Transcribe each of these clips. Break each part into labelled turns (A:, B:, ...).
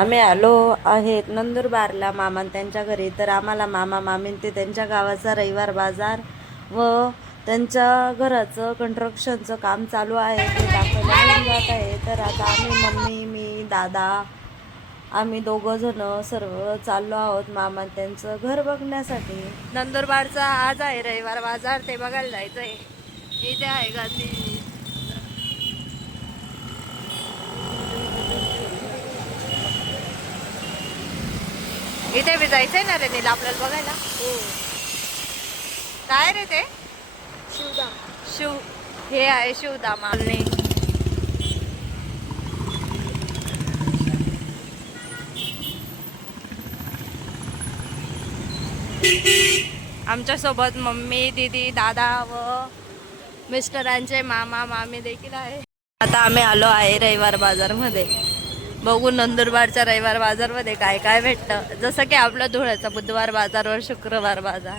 A: आम्ही आलो आहेत नंदुरबारला मामा त्यांच्या घरी. तर आम्हाला मामा मामीन ते त्यांच्या गावाचा रविवार बाजार व त्यांच्या घराचं कन्स्ट्रक्शनचं काम चालू आहे. ते दाखवायला जात आहे. तर आता आम्ही मम्मी मी दादा आम्ही दोघं जण सर्व चाललो आहोत मामा त्यांचं घर बघण्यासाठी. नंदुरबारचा आज आहे रविवार बाजार. ते बघायला जायचं आहे इथे आहे गांधी. इथे बी जायचंय ना रे नीला आपल्याला बघायला? काय रे ते? शिव हे आहे शिवधाम आणि आमच्यासोबत मम्मी दीदी दादा व मिस्टरांचे मामा मामी देखील आहे. आता आम्ही आलो आहे रविवार बाजारमध्ये. बघू नंदुरबारच्या रविवार बाजारमध्ये काय काय भेटतं? जसं की आपलं धुळ्याचा बुधवार बाजारवर शुक्रवार बाजार.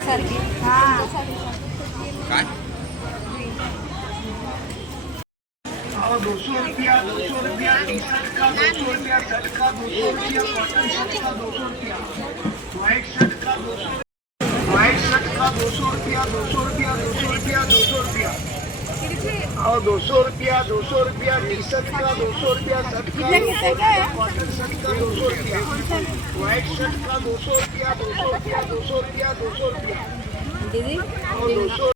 A: सारखी.
B: काय?
C: दो सौ रुपया दो सौ रुपया टी शर्ट का दो सौ रुपया शर्ट का दो सौ रुपया कॉटन शर्ट का दो सौ रुपया व्हाइट शर्ट का दो सौ व्हाइट शर्ट का दो सौ रुपया दो सौ रुपया दो सौ रुपया दो सौ रुपया और दो सौ रुपया दो सौ रुपया टी शर्ट का दो सौ रुपया शर्ट का दो सौ रुपया कॉटन शर्ट का दो सौ रुपया. व्हाइट शर्ट का दो सौ रुपया दो सौ रुपया दो सौ रुपया. दो सौ रुपया और दो सौ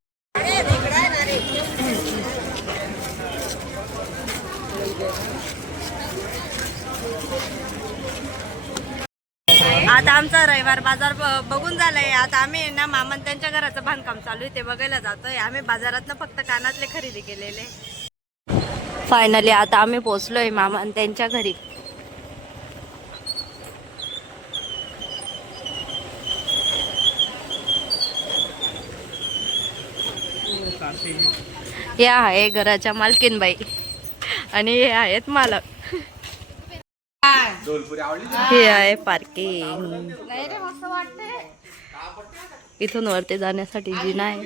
A: आता आमचा रविवार बाजार बघून झालाय. आता आम्ही ना मामन त्यांच्या घराचं बांधकाम चालू आहे ते बघायला जातोय. आम्ही बाजारात फक्त कानातले खरेदी केलेले. फायनली आता आम्ही पोहोचलोय मामान त्यांच्या घरी. या आहे घराच्या मालकीनबाई. आणि हे आहेत मालक. हे आहे पार्किंग. इथून वरती जाण्यासाठी जिना आहे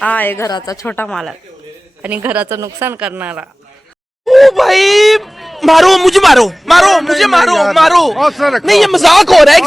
A: हा आहे. घराचा छोटा मालक आणि घराचं नुकसान करणारा.
D: ओ भाई मारो मुझे मारो मारो मुझे मारो मारो। नहीं ये मजाक हो रहा है।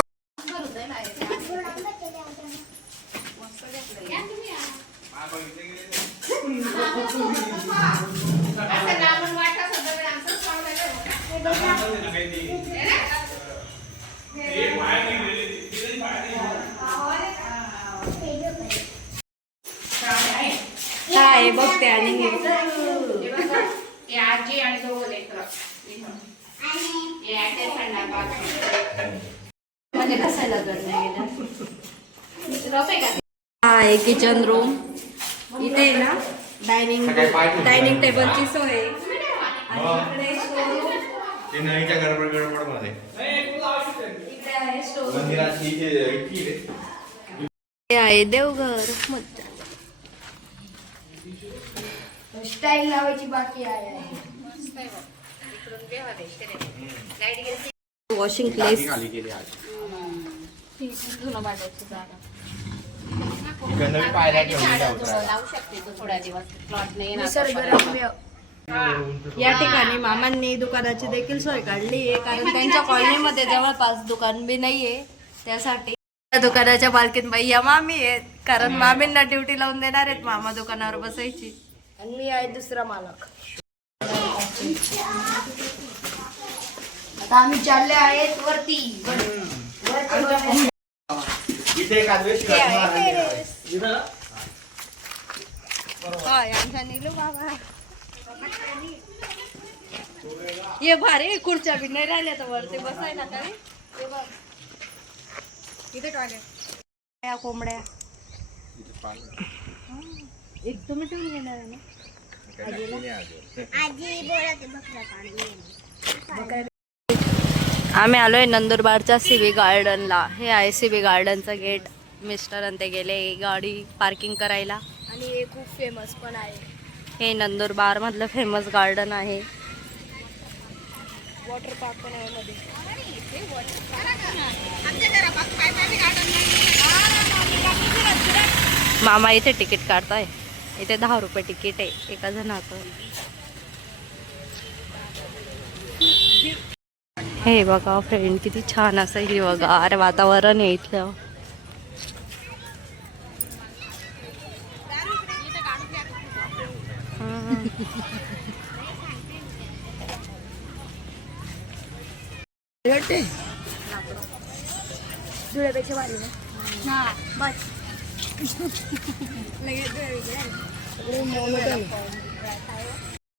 A: बघते आणि हे
E: हे आजी आणि दोघं लेकरं हे आहे.
A: म्हणजे कसायला? हा किचन रूम इथे आहे ना डायनिंग डायनिंग टेबलची सोय आहे. आणि इकडे
B: गडबड
A: गडबडमध्ये आहे. हे देवघर मज्जा
E: स्टाईल लावायची बाकी आहे.
A: वॉशिंग प्लेस या ठिकाणी मामांनी दुकानाची देखील सोय काढली आहे कारण त्यांच्या कॉलनीमध्ये जवळपास दुकान बी नाहीये. त्यासाठी दुकानाच्या मालकीत बाई या मामी आहेत कारण मामींना ड्युटी लावून देणार आहेत मामा दुकानावर बसायची.
E: आणि मी आहे दुसरा मालक. आता आम्ही चालले आहेत वरती. वरती
B: इथे एक आदवे शिवाजी महाराजांचे आहे.
A: ये भारी खुर्च्या बी नाही राहिल्या तर वरती बसायला का रे? बघ.
E: इथे टॉयलेट
A: या कोंबड्या. तुम्ही ठेवून घेणार आहे ना? आम्ही आलोय नंदुरबारच्या सीबी गार्डनला. हे आहे सीबी गार्डनचं गेट मिस्टर आणि ते गेले गाडी पार्किंग करायला.
E: आणि हे खूप फेमस पण आहे.
A: हे नंदुरबार मधलं फेमस गार्डन आहे.
E: वॉटर पार्क पण आहे मध्ये.
A: मामा इथे तिकीट काढताय. इथे दहा रुपये तिकीट आहे एका जणाचं. हे बघा फ्रेंड किती छान असं हिरवगार वातावरण आहे इथलं.
E: धुळ्यापेक्षा भारी ना? हा बस. Lagi very good. Room mo na tayo.